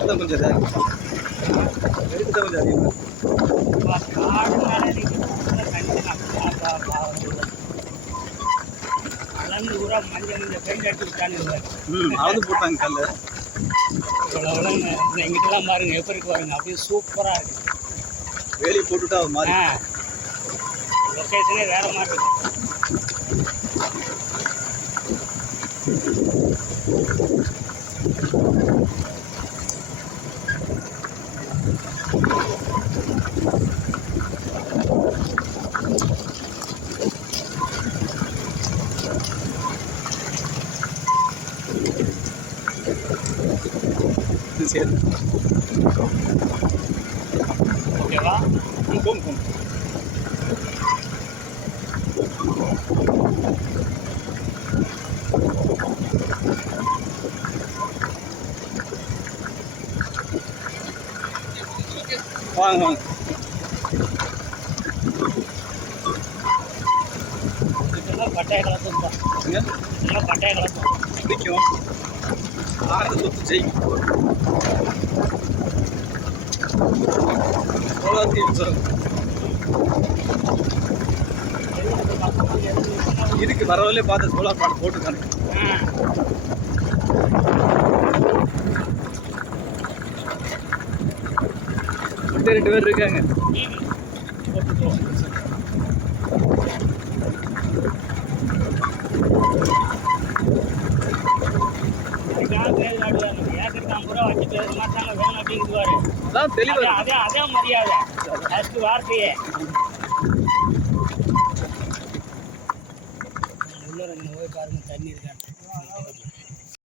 தான் கொஞ்சம் இதாக இருக்கு. தான் கொஞ்சம் அதிகமாக மஞ்சள் மஞ்சள் பெயிண்ட் அளந்து போட்டாங்க கல் இவ்வளோ எங்கிட்டலாம் பாருங்க எப்படி இருக்கு பாருங்க அப்படியே சூப்பராக இருக்கு. வேலி போட்டுட்டா அது மாதிரி. லொக்கேஷனே வேற மாதிரி இருக்கு. இது சரி ஓகேவா ம், போங்க போங்க வாங்க வாங்க இதெல்லாம் பட்டாய கலப்பம் தான் இங்க இதெல்லாம் பட்டாய கலப்பம் பிடிக்கும் ஆறு சொத்து ஜெயிக்கும் சோலார் சொல்லுங்க இதுக்கு வரவில்லை பார்த்து சோலார் பாட்டு போட்டுருக்காங்க ரெண்டு ரெண்டு பேர் இருக்காங்க. போட்டுக்கோ இதுக்காக ரூபா வச்சு மாட்டாங்க வேணும் அதான் அதே தெளிவாக அதே மரியாதை. ஃபர்ஸ்ட் வார்த்தையே. உள்ள ரெண்டு போய் பாருங்க தண்ணி இருக்கான்னு.